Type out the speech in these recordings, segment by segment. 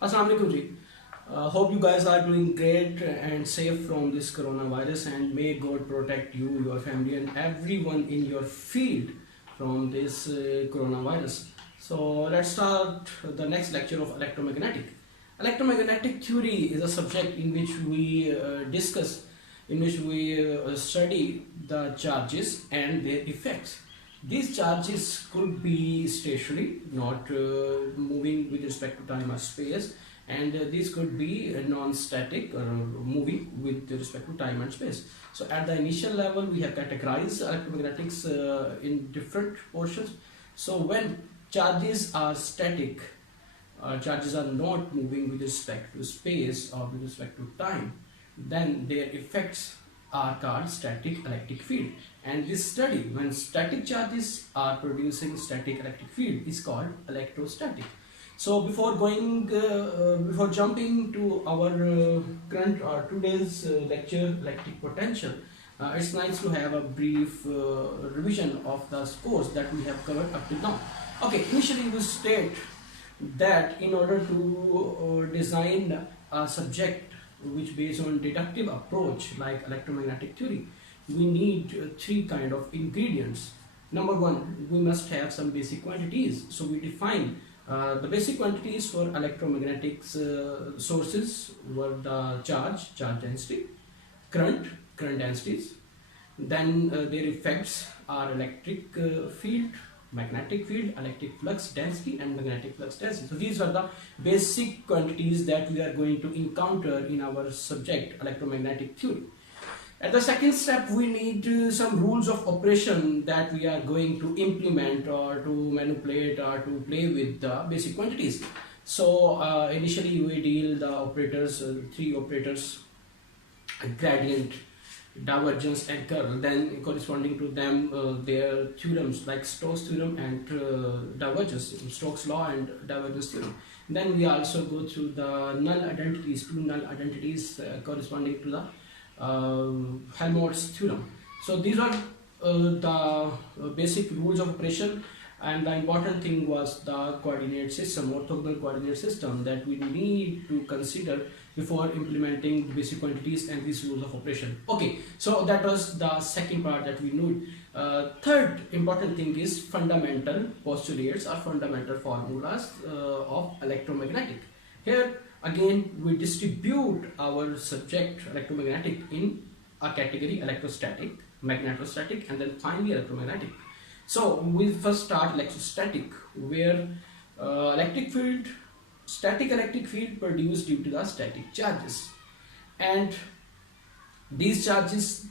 Assalamu alaikum ji. Hope you guys are doing great and safe from this coronavirus, and may God protect you, your family, and everyone in your field from this coronavirus. So let's start the next lecture of electromagnetic. Electromagnetic theory is a subject in which we study the charges and their effects. These charges could be stationary, not moving with respect to time or space, and these could be non-static or moving with respect to time and space. So at the initial level, we have categorized electromagnetics in different portions. So when charges are static, charges are not moving with respect to space or with respect to time, then their effects are called static electric field. And this study, when static charges are producing static electric field, is called electrostatic. So before jumping to our current or today's lecture, electric potential, it's nice to have a brief revision of the course that we have covered up till now. Okay, initially we state that in order to design a subject which based on deductive approach like electromagnetic theory, we need three kind of ingredients. Number one, we must have some basic quantities. So we define the basic quantities for electromagnetic sources were the charge density, current densities, then their effects are electric field, magnetic field, electric flux density, and magnetic flux density. So these are the basic quantities that we are going to encounter in our subject electromagnetic theory. At the second step, we need some rules of operation that we are going to implement or to manipulate or to play with the basic quantities. So initially we deal the operators, three operators: gradient, divergence, and curl. Then corresponding to them their theorems like Stokes theorem and divergence, Stokes law and divergence theorem. Then we also go through the null identities, two null identities corresponding to the Helmholtz theorem. So these are the basic rules of operation, and the important thing was the coordinate system, orthogonal coordinate system, that we need to consider before implementing the basic quantities and these rules of operation. Okay, so that was the second part that we knew. Third important thing is fundamental postulates or fundamental formulas of electromagnetic. Here again we distribute our subject electromagnetic in a category: electrostatic, magnetostatic, and then finally electromagnetic. So we first start electrostatic, where static electric field produced due to the static charges, and these charges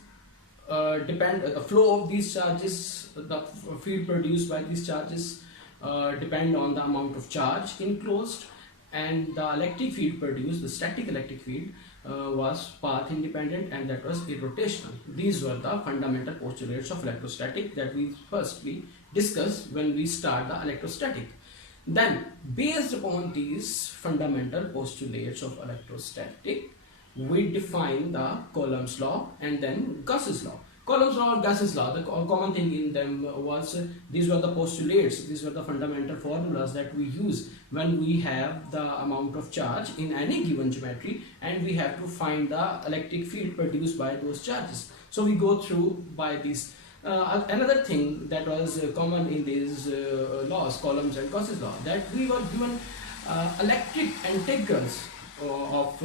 depend the flow of these charges, the field produced by these charges depend on the amount of charge enclosed, and the electric field produced, the static electric field, was path independent, and that was irrotational. These were the fundamental postulates of electrostatic that we firstly discuss when we start the electrostatic. Then, based upon these fundamental postulates of electrostatic, we define the Coulomb's law and then Gauss's law. Coulomb's law and Gauss's law, the common thing in them was these were the postulates, these were the fundamental formulas that we use when we have the amount of charge in any given geometry and we have to find the electric field produced by those charges. So we go through by these. Another thing that was common in these laws, Coulomb's and Gauss's law, that we were given electric integrals of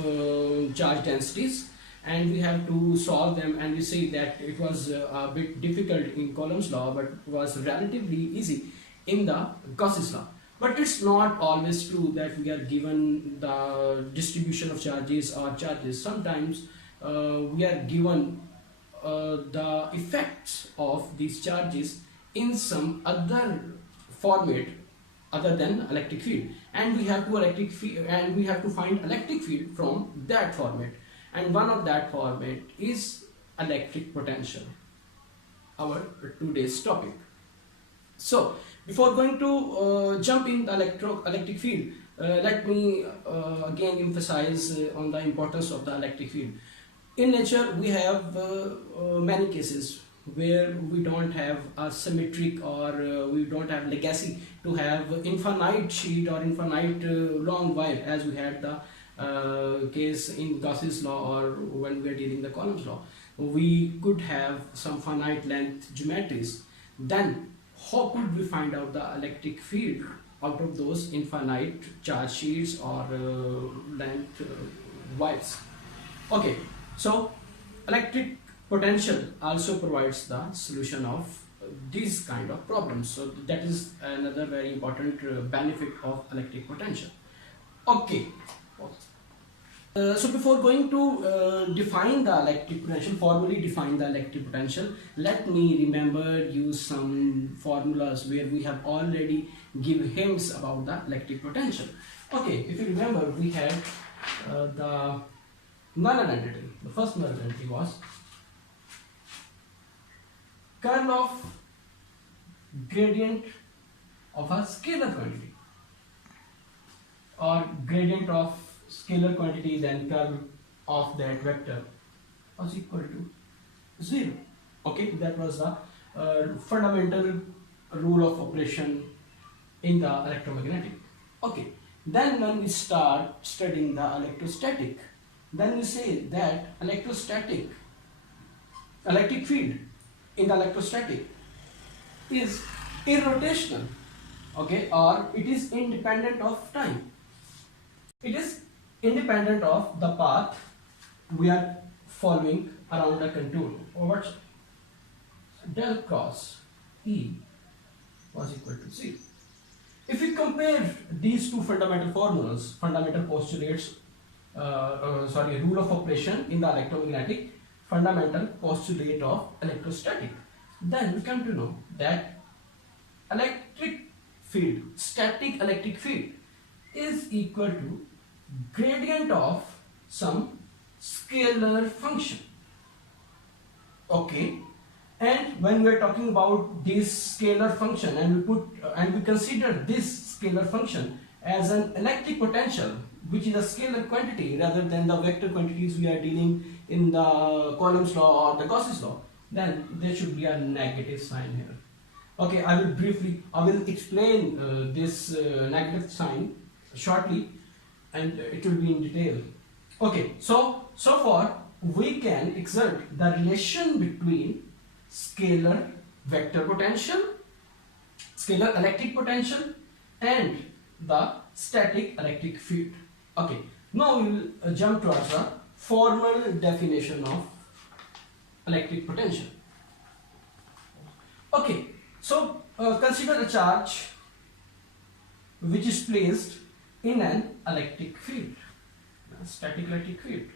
charge densities, and we have to solve them, and we see that it was a bit difficult in Coulomb's law but was relatively easy in the Gauss's law. But it's not always true that we are given the distribution of charges or charges. Sometimes we are given the effects of these charges in some other format other than electric field, and we have to find electric field from that format, and one of that format is electric potential, our today's topic. So before going to jump in the electric field, let me again emphasize on the importance of the electric field. In nature we have many cases where we don't have a symmetric or we don't have legacy to have infinite sheet or infinite long wire as we had the case in Gauss's law or when we are dealing the Coulomb's law. We could have some finite length geometries. Then how could we find out the electric field out of those infinite charge sheets or length wires? Okay, so electric potential also provides the solution of these kind of problems. So that is another very important benefit of electric potential. Okay. So before going to define the electric potential, formally define the electric potential, let me remember use some formulas where we have already give hints about the electric potential. Okay, if you remember, we had the null identity. The first null identity was curl of gradient of a scalar quantity, or gradient of scalar quantity then curl of that vector was equal to 0. Okay, that was the fundamental rule of operation in the electromagnetic. Okay, then when we start studying the electrostatic, then we say that electric field in the electrostatic is irrotational, okay, or it is independent of time. It is independent of the path we are following around the contour. Or what's del cross E was equal to 0. If we compare these two fundamental formulas, fundamental postulates, rule of operation in the electromagnetic, fundamental postulate of electrostatic, then we come to know that static electric field is equal to gradient of some scalar function. Okay, and when we are talking about this scalar function and we consider this scalar function as an electric potential, which is a scalar quantity rather than the vector quantities we are dealing in the Coulomb's law or the Gauss's law, then there should be a negative sign here. Okay, I will explain this negative sign shortly, and it will be in detail. Okay, so far we can exert the relation between scalar vector potential, scalar electric potential, and the static electric field. Okay, now we will jump towards the formal definition of electric potential. Okay, so consider a charge which is placed in an electric field, a static electric field.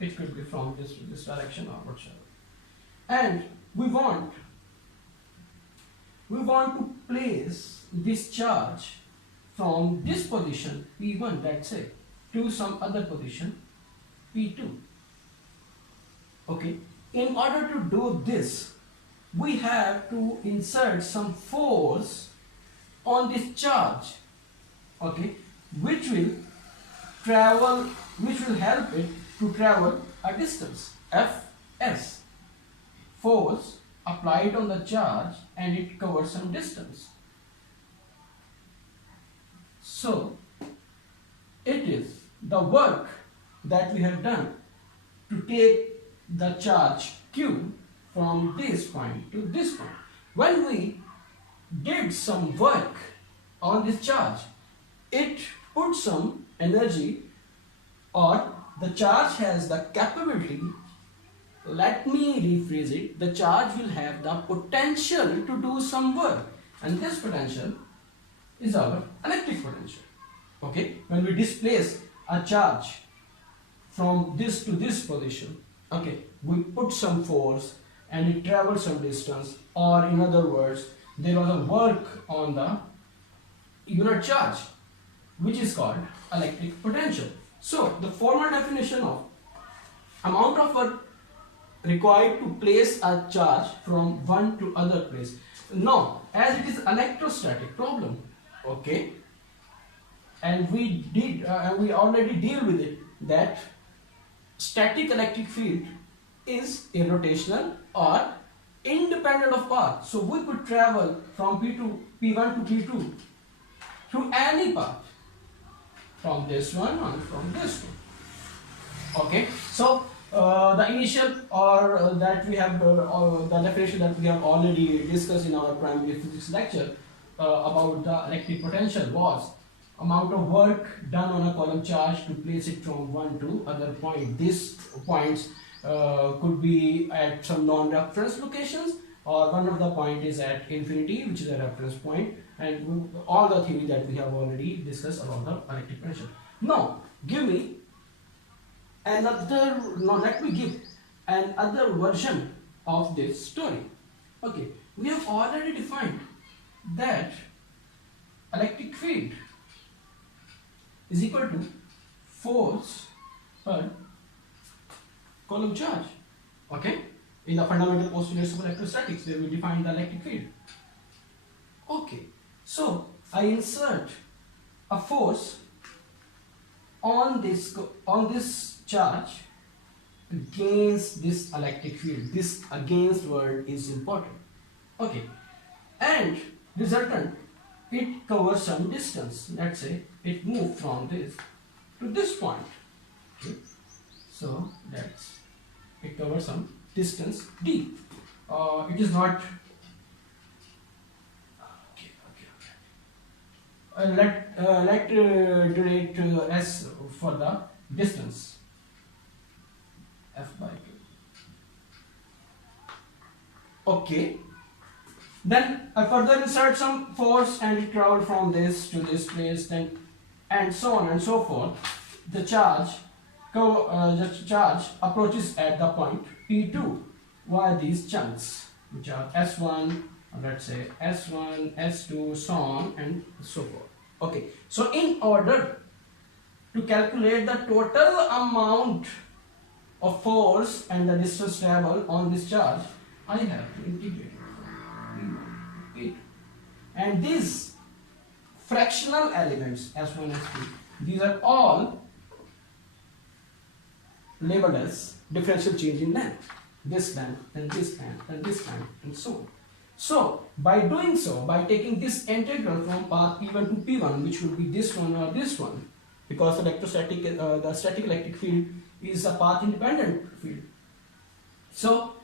It could be from this to this direction or whatever. And we want to place this charge from this position P1, let's say, to some other position P2. Okay, in order to do this, we have to insert some force on this charge, okay, which will help it to travel a distance, Fs, force applied on the charge, and it covers some distance. So it is the work that we have done to take the charge Q from this point to this point. When we did some work on this charge, it put some energy, or the charge has the capability, let me rephrase it, the charge will have the potential to do some work, and this potential is our electric potential. Okay, when we displace a charge from this to this position, okay, we put some force and it travels some distance, or in other words, there was a work on the unit charge, which is called electric potential. So the formal definition of amount of work required to place a charge from one to other place. Now, as it is electrostatic problem, okay, and we already deal with it, that static electric field is irrotational or independent of path. So we could travel from P1 to P2 through any path, from this one and from this one. Okay, so the initial or that we have the definition that we have already discussed in our primary physics lecture about the electric potential was amount of work done on a column charge to place it from one to other point. These points could be at some non-reference locations, or one of the point is at infinity, which is a reference point, and all the theory that we have already discussed about the electric potential. Now give me another, now let me give another version of this story. Okay, we have already defined that electric field is equal to force per column charge. Okay, in the fundamental postulates of electrostatics, where we define the electric field. Okay, so I insert a force on this charge against this electric field. This against word is important. Okay, and resultant, it covers some distance. Let's say it moved from this to this point. Okay, so that's it covers some distance d. It is not let denote s for the distance, f by q. Okay, then I further insert some force and it travel from this to this place, then and so on and so forth. The charge approaches at the point P2 via these chunks, which are S1, let's say S1, S2, so on and so forth. Okay, so in order to calculate the total amount of force and the distance traveled on this charge, I have to integrate P1, P2. And these fractional elements, S1, S2, these are all labeled as differential change in length. This length, and this length, and this length, and so on. So, by doing so, by taking this integral from path P1 to P1, which would be this one or this one, because electrostatic, the static electric field is a path independent field. So,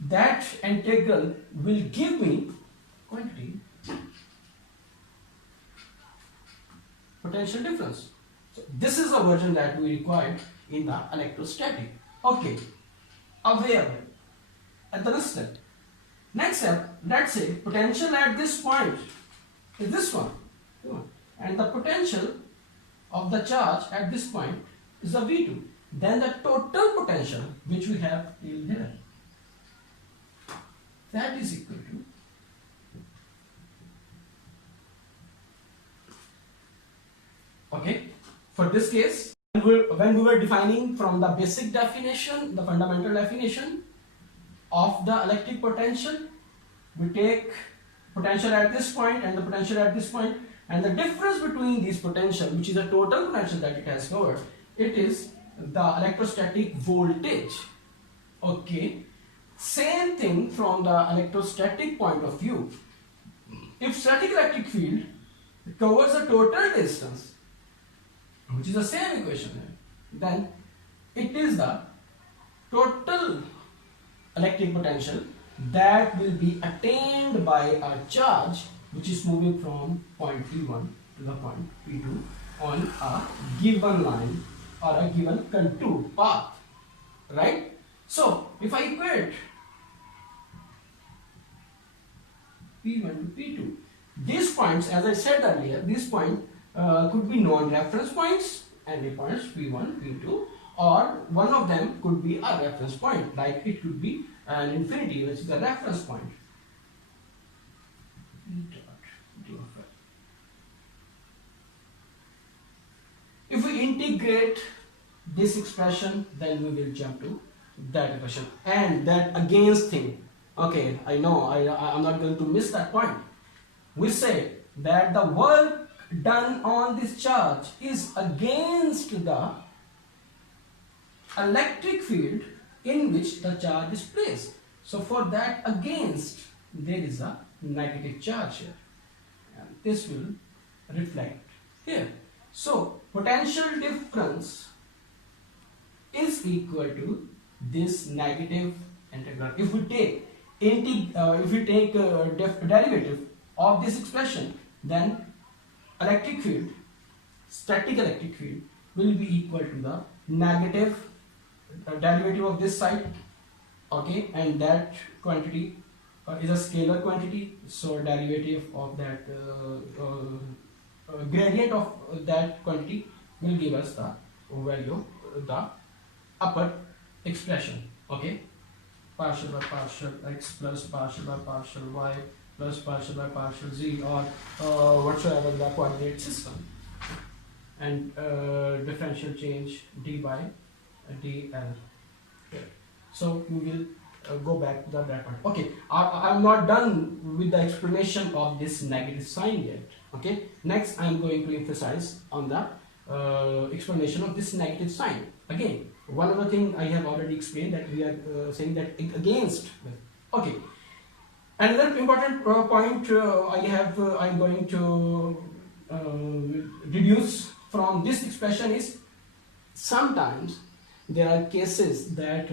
that integral will give me quantity potential difference. So, this is a version that we required in the electrostatic. Okay, aware at the next step. Next step, let's say potential at this point is this one, and the potential of the charge at this point is the V2. Then the total potential which we have till here, that is equal to okay. For this case, when we were defining from the basic definition, the fundamental definition of the electric potential, we take potential at this point and the potential at this point, and the difference between these potential, which is the total potential that it has covered, it is the electrostatic voltage. Okay, same thing from the electrostatic point of view. If static electric field covers a total distance, which is the same equation here, then it is the total electric potential that will be attained by a charge which is moving from point P1 to the point P2 on a given line or a given contour path, right? So if I equate P1 to P2, these points, as I said earlier, these points could be non-reference points, and the points P1, P2, or one of them could be a reference point, like it could be an infinity, which is a reference point. If we integrate this expression, then we will jump to that equation and that against thing. Okay, I know I'm not going to miss that point. We say that the work done on this charge is against the electric field in which the charge is placed. So for that against there is a negative charge here, and this will reflect here. So potential difference is equal to this negative integral. If we take derivative of this expression, then electric field, static electric field, will be equal to the negative derivative of this side, okay, and that quantity is a scalar quantity, so derivative of that gradient of that quantity will give us the value, the upper expression, okay, partial by partial x plus partial by partial y plus partial by partial z, or whatsoever the coordinate system, and differential change d by dl. So we will go back to that one. Okay, I'm not done with the explanation of this negative sign yet. Okay, next I'm going to emphasize on the explanation of this negative sign. Again, one other thing I have already explained, that we are saying that against. Okay, another important point I'm going to deduce from this expression is, sometimes there are cases that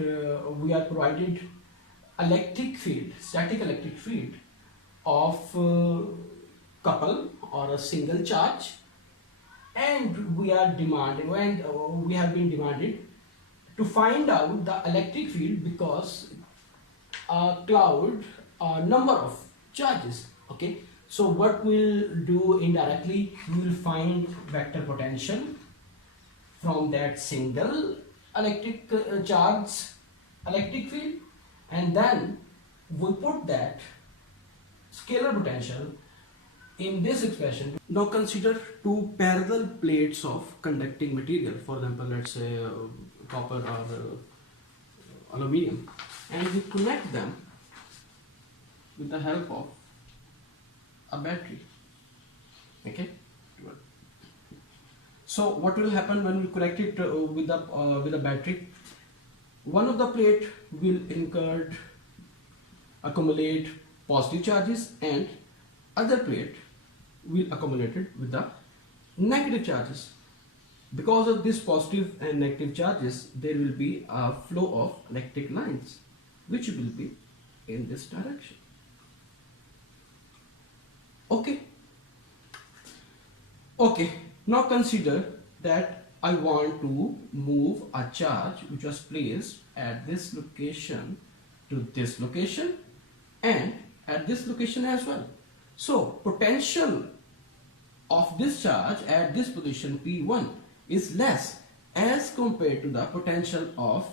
we are provided electric field, static electric field of couple or a single charge, and we are demanding, and we have been demanded to find out the electric field because a cloud or number of charges. Okay, so what we'll do indirectly, we will find vector potential from that single electric charge electric field, and then we put that scalar potential in this expression. Now consider two parallel plates of conducting material, for example, let's say copper or aluminium, and we connect them with the help of a battery. Okay, so what will happen when we connect it with a battery? One of the plate will accumulate positive charges, and other plate will accumulate it with the negative charges. Because of this positive and negative charges, there will be a flow of electric lines which will be in this direction. Okay, now consider that I want to move a charge which was placed at this location to this location and at this location as well. So potential of this charge at this position P1 is less as compared to the potential of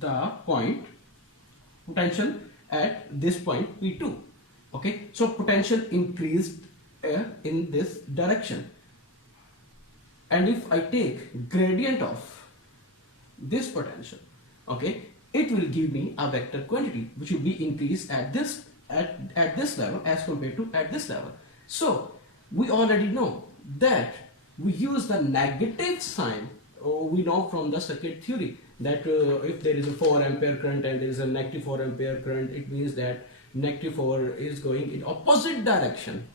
the potential at this point P2. Okay, so potential increased in this direction, and if I take gradient of this potential, okay, it will give me a vector quantity which will be increased at this level as compared to at this level. So we already know that we use the negative sign. We know from the circuit theory that if there is a 4 ampere current and there is a negative 4 ampere current, it means that negative 4 is going in opposite direction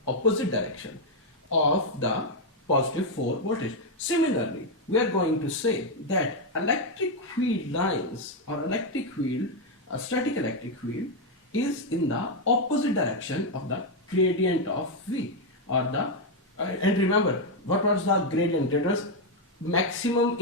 of the positive 4 voltage. Similarly, we are going to say that electric field lines or electric field, a static electric field, is in the opposite direction of the gradient of V, or the and remember what was the gradient? It was maximum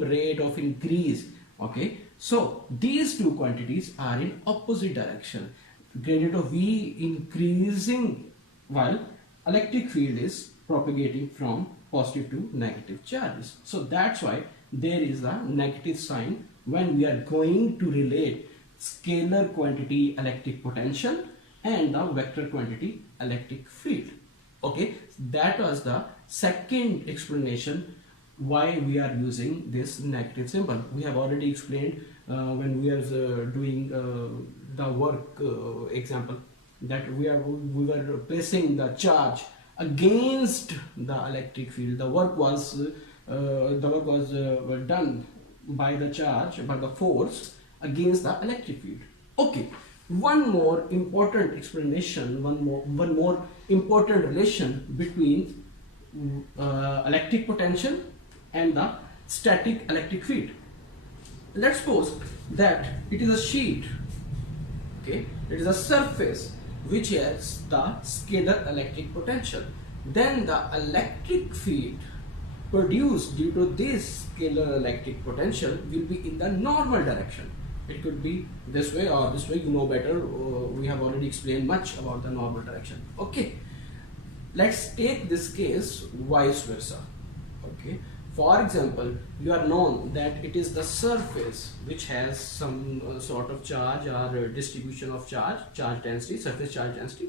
rate of increase. Okay, so these two quantities are in opposite direction. Gradient of V increasing while electric field is propagating from positive to negative charges. So that's why there is a negative sign when we are going to relate scalar quantity electric potential and the vector quantity electric field. Okay, that was the second explanation why we are using this negative symbol. We have already explained when we are doing the work example that we were placing the charge against the electric field. The work was done by the charge, by the force, against the electric field. Okay, one more important explanation, one more important relation between electric potential and the static electric field. Let's suppose that it is a sheet, okay, it is a surface which has the scalar electric potential. Then the electric field produced due to this scalar electric potential will be in the normal direction. It could be this way or this way, you know better. We have already explained much about the normal direction. Okay, let's take this case vice versa. Okay, for example, you are known that it is the surface which has some sort of charge or distribution of charge density, surface charge density,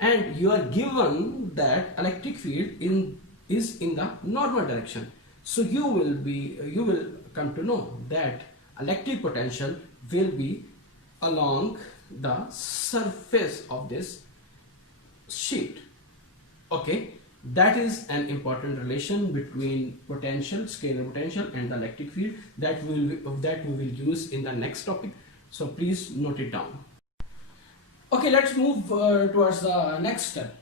and you are given that electric field is in the normal direction. So you will come to know that electric potential will be along the surface of this sheet. Okay, that is an important relation between potential, scalar potential, and the electric field that we will use in the next topic. So please note it down. Okay, let's move towards the next step.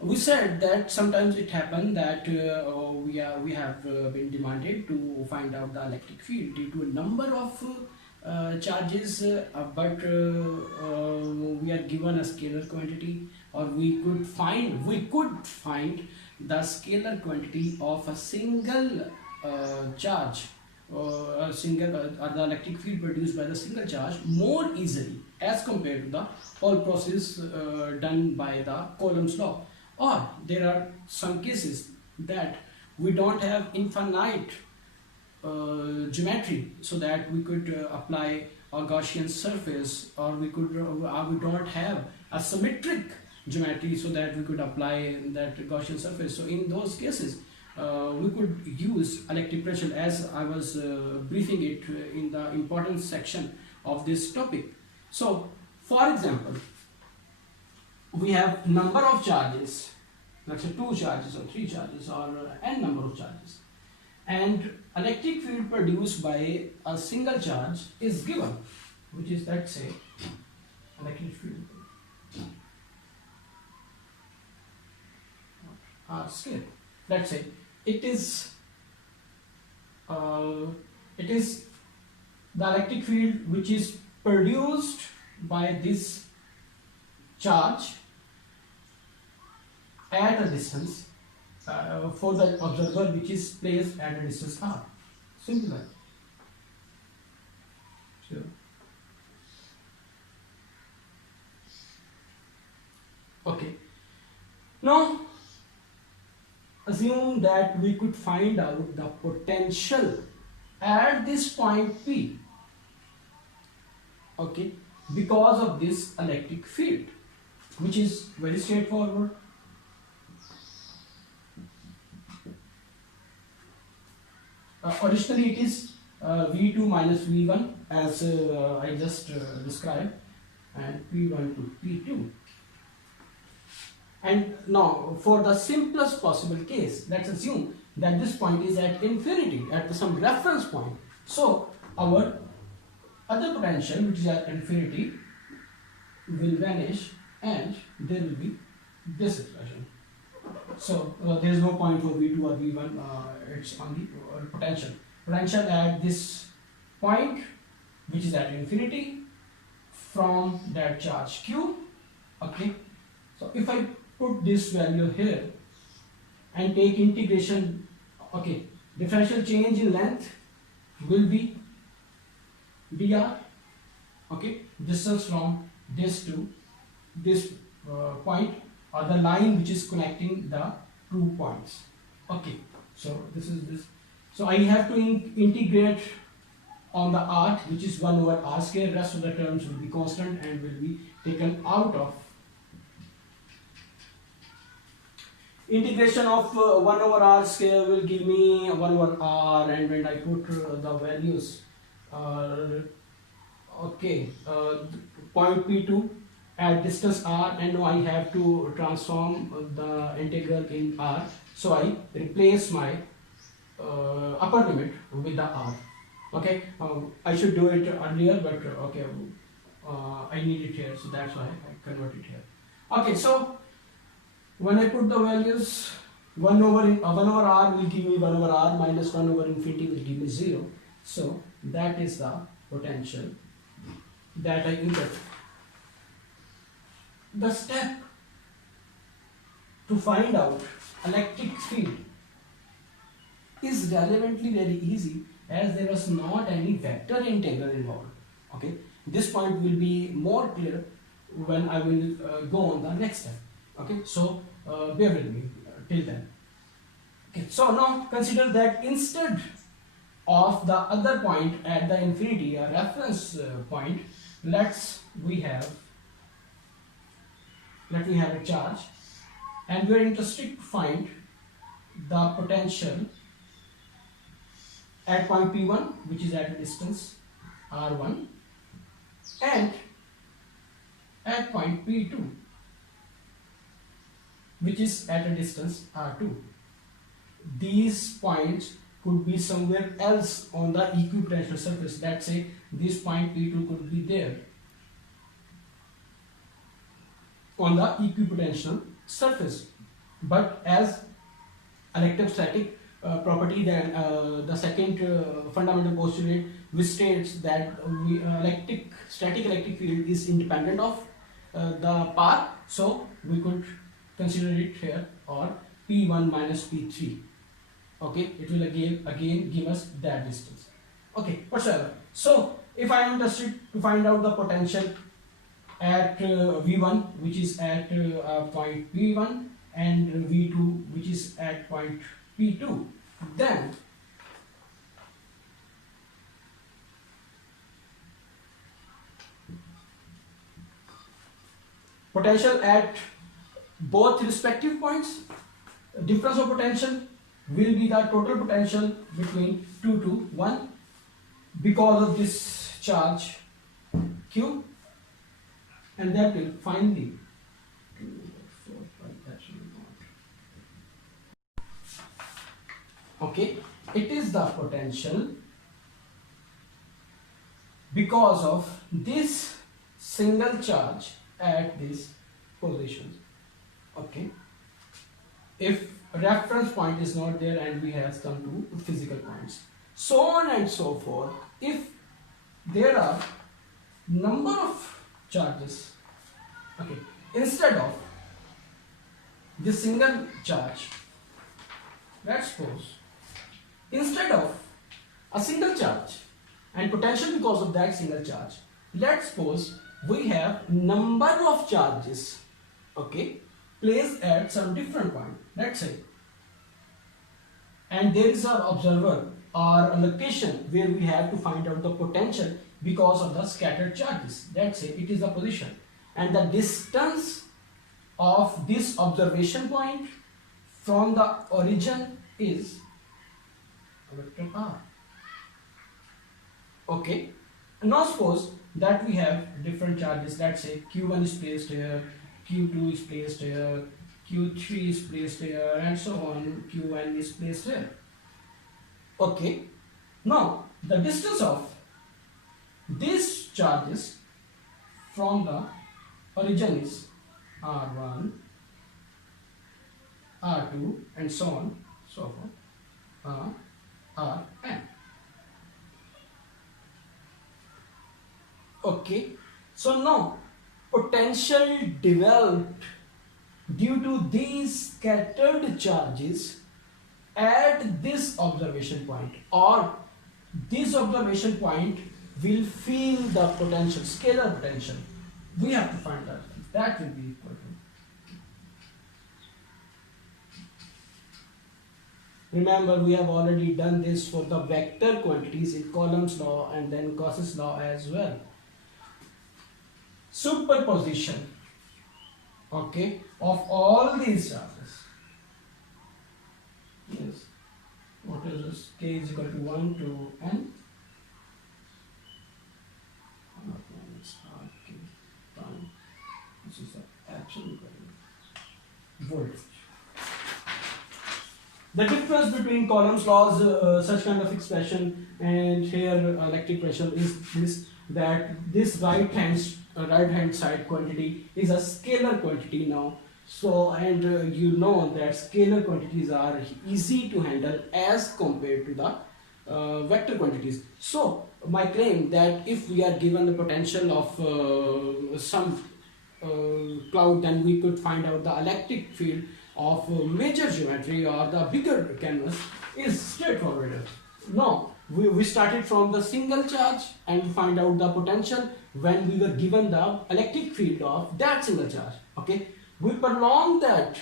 We said that sometimes it happened that we have been demanded to find out the electric field due to a number of charges, but we are given a scalar quantity, or we could find the scalar quantity of a single charge, the electric field produced by the single charge more easily as compared to the whole process done by the Coulomb's law. Or there are some cases that we don't have infinite geometry, so that we could apply a Gaussian surface, or we don't have a symmetric geometry so that we could apply that Gaussian surface. So in those cases we could use electric potential, as I was briefing it in the importance section of this topic. So for example, we have number of charges, let's say 2 charges or 3 charges or n number of charges, and electric field produced by a single charge is given, which is, let's say, electric field scale. Let's say it is the electric field which is produced by this charge at a distance for the observer which is placed at a distance r. Simple like. Sure. Okay. Now assume that we could find out the potential at this point P, okay, because of this electric field, which is very straightforward. Originally it is V2 minus V1 as I just described, and P1 to P2. And now for the simplest possible case, let's assume that this point is at infinity, at some reference point. So our other potential, which is at infinity, will vanish, and there will be this expression. So there is no point for V2 or V1, it's only potential. Potential at this point, which is at infinity, from that charge Q. Okay, so if I put this value here and take integration, okay, differential change in length will be dr, okay, distance from this to this point, or the line which is connecting the 2 points. Okay, so this is this. So I have to integrate on the r, which is 1 over r square. Rest of the terms will be constant and will be taken out of. Integration of 1 over r square will give me 1 over r, and when I put the values, okay, point P2 at distance r, and now I have to transform the integral in r. So I replace my upper limit with the r. Okay, I should do it earlier, but okay, I need it here, so that's why I convert it here. Okay, so when I put the values, 1 over r will give me 1 over r minus 1 over infinity will give me 0. So that is the potential that I interpret. The step to find out electric field is relevantly very easy, as there was not any vector integral involved. Okay, this point will be more clear when I will go on the next step. Okay, so bear with me till then. Okay, so now consider that instead of the other point at the infinity, a reference point, let me have a charge, and we are interested to find the potential at point P1, which is at a distance R1, and at point P2, which is at a distance R2. These points could be somewhere else on the equipotential surface. Let's say this point P2 could be there on the equipotential surface, but as electrostatic property, then the second fundamental postulate, which states that static electric field is independent of the path, so we could consider it here, or P1 minus P3. Okay, it will again give us that distance. Okay, whatsoever. So if I am interested to find out the potential at V1, which is at point P1, and V2, which is at point P2, then potential at both respective points, difference of potential will be the total potential between 2 to 1 because of this charge Q, and that will finally okay, it is the potential because of this single charge at these positions. Okay, if reference point is not there and we have come to physical points, so on and so forth. If there are number of charges, okay, instead of this single charge, let's suppose instead of a single charge and potential because of that single charge, let's suppose we have number of charges, okay, placed at some different point, let's say, and there is an observer or a location where we have to find out the potential because of the scattered charges. Let's say it is the position, and the distance of this observation point from the origin is vector r. Okay, now suppose that we have different charges. Let's say q1 is placed here, q2 is placed here, q3 is placed here, and so on. Qn is placed here. Okay, now the distance of these charges from the origin is r1, r2, and so on, so forth, rn. Okay, so now potential developed due to these scattered charges at this observation point, or this observation point will feel the potential, scalar potential. We have to find that. That will be equal to. Remember, we have already done this for the vector quantities in Coulomb's law and then Gauss's law as well. Superposition, okay, of all these charges. Yes. What is this? K is equal to 1 to n. Minus r k prime. This is the absolute value. Voltage. The difference between Coulomb's laws, such kind of expression, and here electric potential is this, that this right hand side quantity is a scalar quantity now. So, and you know that scalar quantities are easy to handle as compared to the vector quantities. So my claim that if we are given the potential of some cloud, then we could find out the electric field of major geometry or the bigger canvas is straightforward. Now we started from the single charge and find out the potential when we were given the electric field of that single charge. Okay, we prolonged that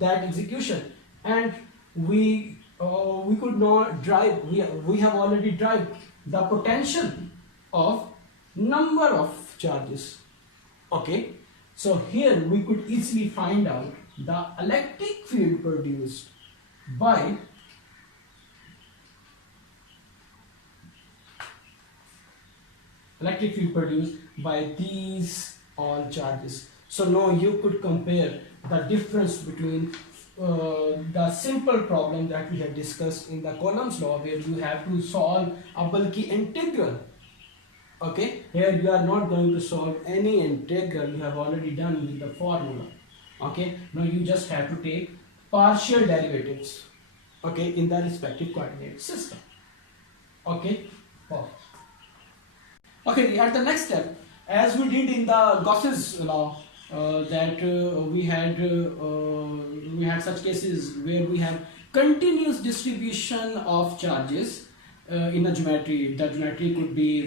execution, and we could not drive. We have already drive the potential of number of charges. Okay, so here we could easily find out the electric field produced by these all charges. So now you could compare the difference between the simple problem that we had discussed in the Coulomb's law, where you have to solve a bulky integral. Okay, here you are not going to solve any integral, you have already done with the formula. Okay, now you just have to take partial derivatives, okay, in the respective coordinate system. Okay, okay, at the next step, as we did in the Gauss's law, we had such cases where we have continuous distribution of charges in a geometry. The geometry could be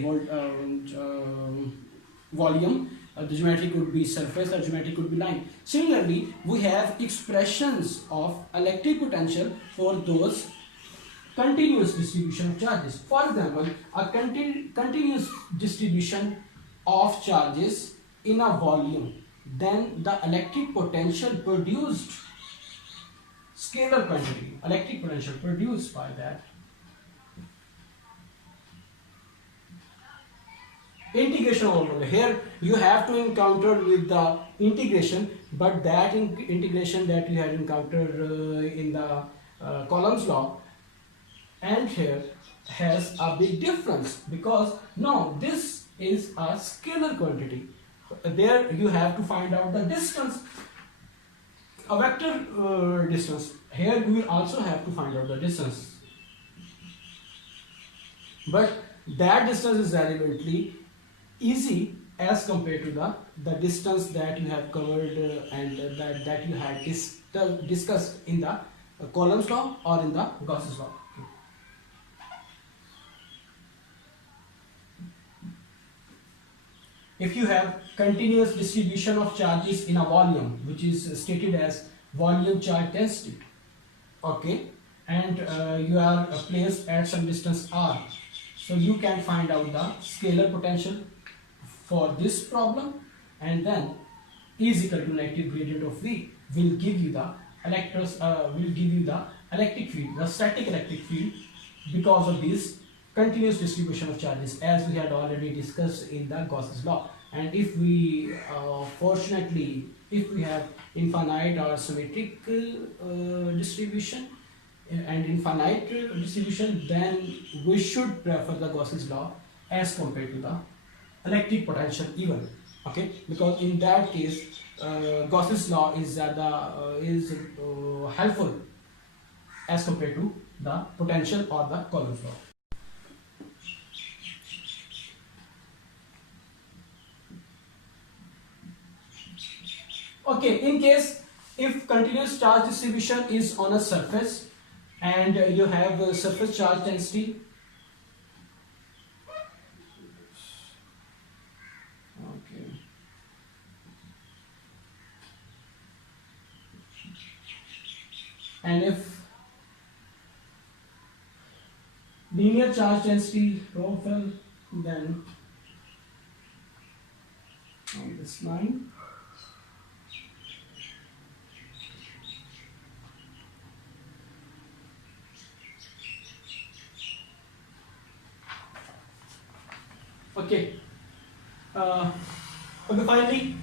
volume, the geometry could be surface, the geometry could be line. Similarly, we have expressions of electric potential for those continuous distribution of charges. For example, a continuous distribution of charges in a volume, then the electric potential produced, scalar quantity, electric potential produced by that. Integration formula. Here you have to encounter with the integration, but that integration that you had encountered in the Coulomb's law and here has a big difference, because now this is a scalar quantity. There you have to find out the distance, a vector distance. Here you will also have to find out the distance, but that distance is relatively easy as compared to the distance that you have covered and that you had discussed in the Coulomb's law or in the Gauss's law. If you have continuous distribution of charges in a volume, which is stated as volume charge density, okay, and you are placed at some distance r, so you can find out the scalar potential for this problem, and then E is equal to negative gradient of V will give you the electric field, the static electric field, because of this continuous distribution of charges, as we had already discussed in the Gauss's law. And if we fortunately, if we have infinite or symmetric distribution and infinite distribution, then we should prefer the Gauss's law as compared to the electric potential even. Okay, because in that case Gauss's law is helpful as compared to the potential or the Coulomb's law. Okay, in case if continuous charge distribution is on a surface and you have a surface charge density, okay, and if linear charge density rho fell, then on this line, okay. Okay, finally,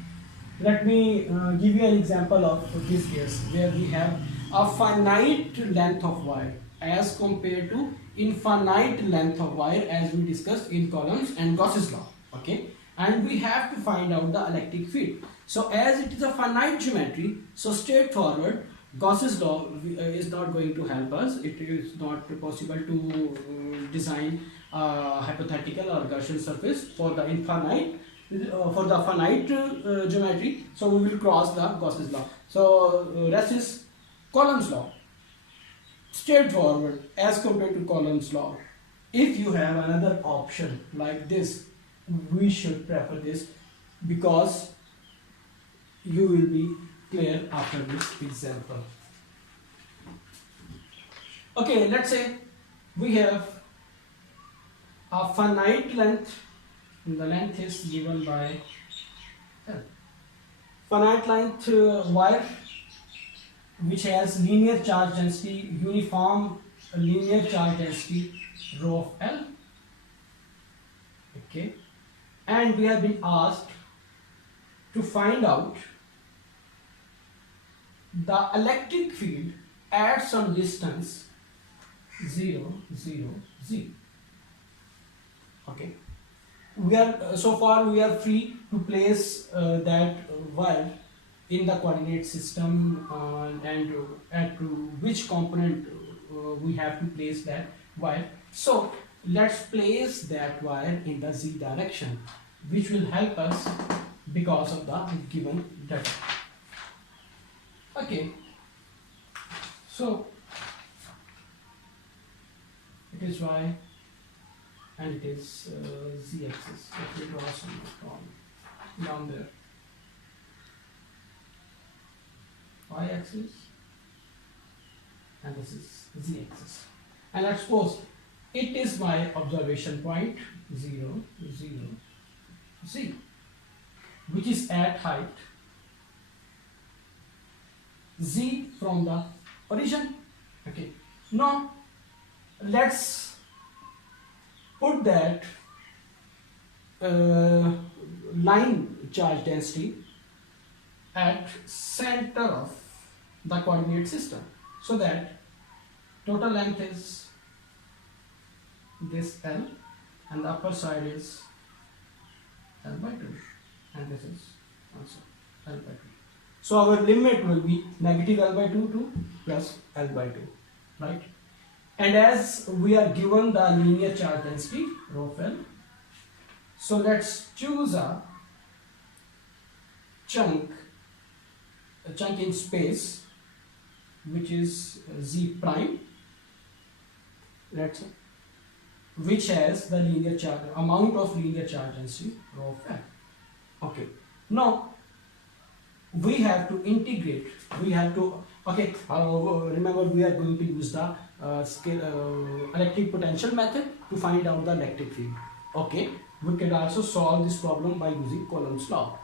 let me give you an example of this case where we have a finite length of wire as compared to infinite length of wire, as we discussed in Coulomb's and Gauss's law. Okay, and we have to find out the electric field. So as it is a finite geometry, so straightforward, Gauss's law is not going to help us. It is not possible to design a hypothetical or Gaussian surface for the infinite, for the finite geometry. So we will cross the Gauss's law. So rest is Coulomb's law. Straightforward as compared to Coulomb's law. If you have another option like this, we should prefer this, because you will be clear after this example. Okay, let's say we have a finite length, and the length is given by finite length wire which has linear charge density, uniform linear charge density rho of L. Okay, and we have been asked to find out the electric field at some distance 0, 0, 0. Okay, we are so far we are free to place that wire in the coordinate system and at which component we have to place that wire. So let's place that wire in the z direction, which will help us because of the given data. Okay, so it is y and it is z axis. Let me draw some from down there. Y axis and this is z axis, and let's suppose it is my observation point 0, 0, z, which is at height z from the origin. Okay, now let's put that line charge density at center of the coordinate system, so that total length is this L and the upper side is L by 2 and this is also L by 2. So our limit will be negative L by 2 to plus L by 2, right? And as we are given the linear charge density rho of L, so let's choose a chunk in space which is z prime, let's say, which has the linear charge amount of linear charge density rho of L. Okay, now we have to integrate, we have to, okay, remember we are going to use the electric potential method to find out the electric field. Okay, we can also solve this problem by using Coulomb's law,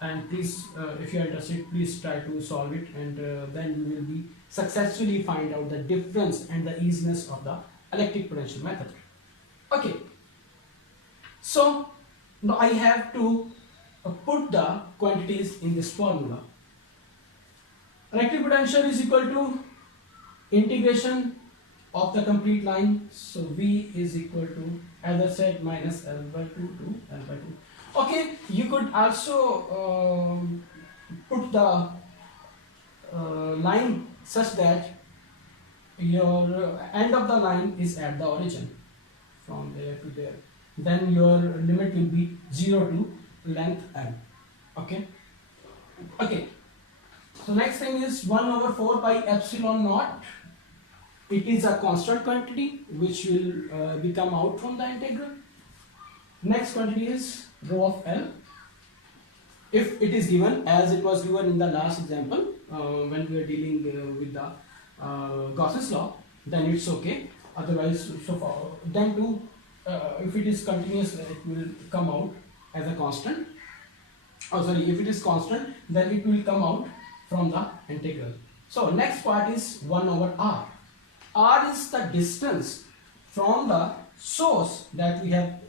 and please if you are interested, please try to solve it, and then you will be successfully find out the difference and the easiness of the electric potential method. Okay, so now I have to put the quantities in this formula. Electric potential is equal to integration of the complete line, so V is equal to, as I said, minus L by 2 to L by 2. Okay, you could also put the line such that your end of the line is at the origin from there to there, then your limit will be 0 to length L. Okay, okay, so next thing is 1 over 4 pi epsilon naught. It is a constant quantity which will become out from the integral. Next quantity is rho of L. If it is given as it was given in the last example when we are dealing with the Gauss's law, then it's okay. Otherwise, so far, then too, if it is continuous, it will come out as a constant. Oh, sorry, if it is constant, then it will come out from the integral. So next part is 1 over r. R is the distance from the source that we have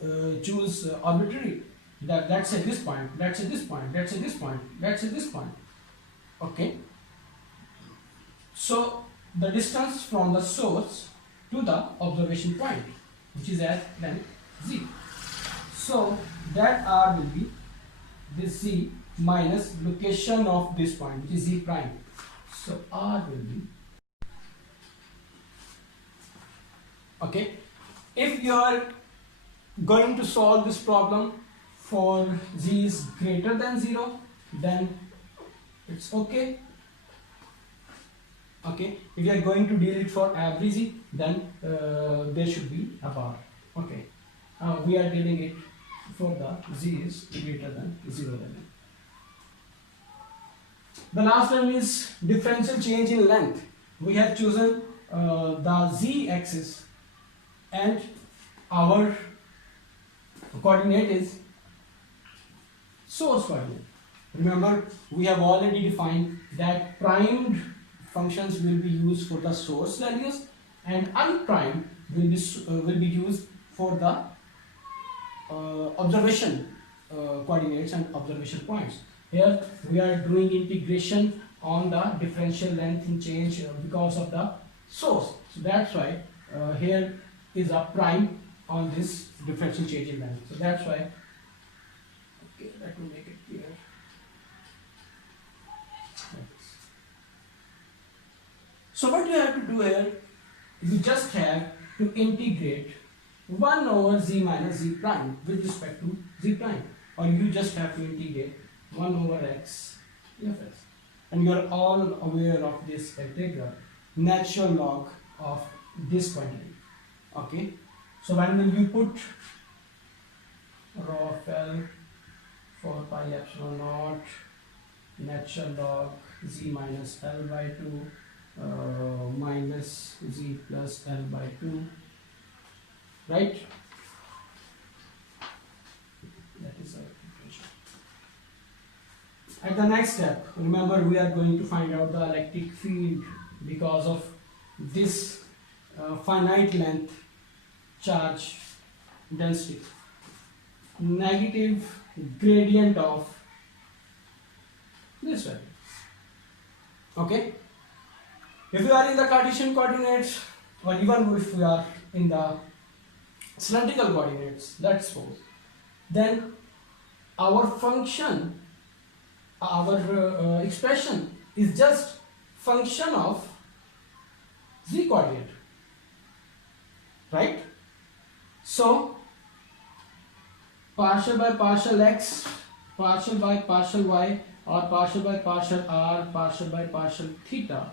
choose arbitrary. That let's say this point, let's say this point, let's say this point, let's say this point. Okay. So the distance from the source to the observation point, which is at length z. So that r will be this z minus location of this point, which is z prime. So r will be, okay, if you are going to solve this problem for z is greater than 0, then it's okay. Okay, if you are going to deal it for every z, then there should be a bar. Okay, we are dealing it for the z is greater than 0 then. The last one is differential change in length. We have chosen the z axis and our coordinate is source coordinate. Remember, we have already defined that primed functions will be used for the source values and unprimed will be used for the observation coordinates and observation points. Here we are doing integration on the differential length in change because of the source. So that's why here is a prime on this differential change in length. So that's why, okay, let me make it clear. So what you have to do here, you just have to integrate 1 over z minus z prime with respect to z prime, or you just have to integrate 1 over x fx. And you are all aware of this integral, natural log of this quantity. Okay, so when will you put rho of L 4 pi epsilon naught natural log z minus L by 2 minus z plus L by 2, right? That is our equation. At the next step, remember we are going to find out the electric field because of this finite length charge density, negative gradient of this value. Okay, if you are in the Cartesian coordinates, or even if we are in the cylindrical coordinates, let's suppose, then our function, our expression is just function of z coordinate, right? So partial by partial x, partial by partial y, or partial by partial r, partial by partial theta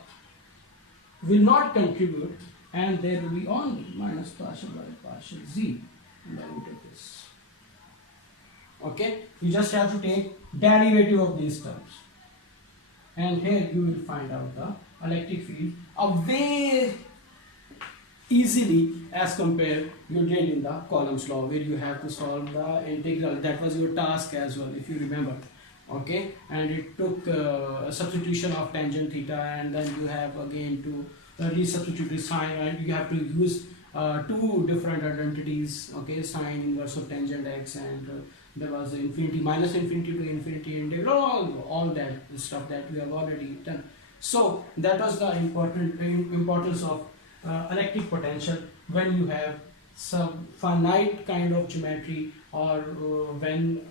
will not contribute, and there will be only minus partial by partial z. And then we take this. Okay, you just have to take derivative of these terms, and here you will find out the electric field a way easily as compared you did in the Coulomb's law, where you have to solve the integral. That was your task as well, if you remember. Okay, and it took a substitution of tangent theta, and then you have again to resubstitute the sine, and you have to use two different identities. Okay, sine inverse of tangent x, and there was infinity, minus infinity to infinity integral, all that stuff that we have already done. So that was the importance of electric potential when you have some finite kind of geometry, or when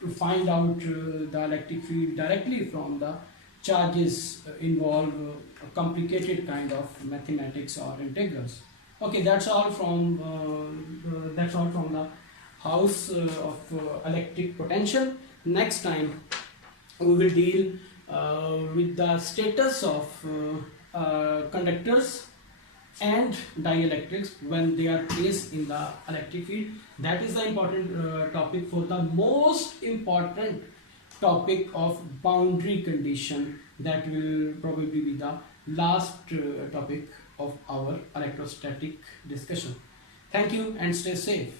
to find out the electric field directly from the charges involve a complicated kind of mathematics or integrals. Okay, that's all from the house of electric potential. Next time we will deal with the status of conductors and dielectrics when they are placed in the electric field. That is the important topic for the most important topic of boundary condition. That will probably be the last topic of our electrostatic discussion. Thank you and stay safe.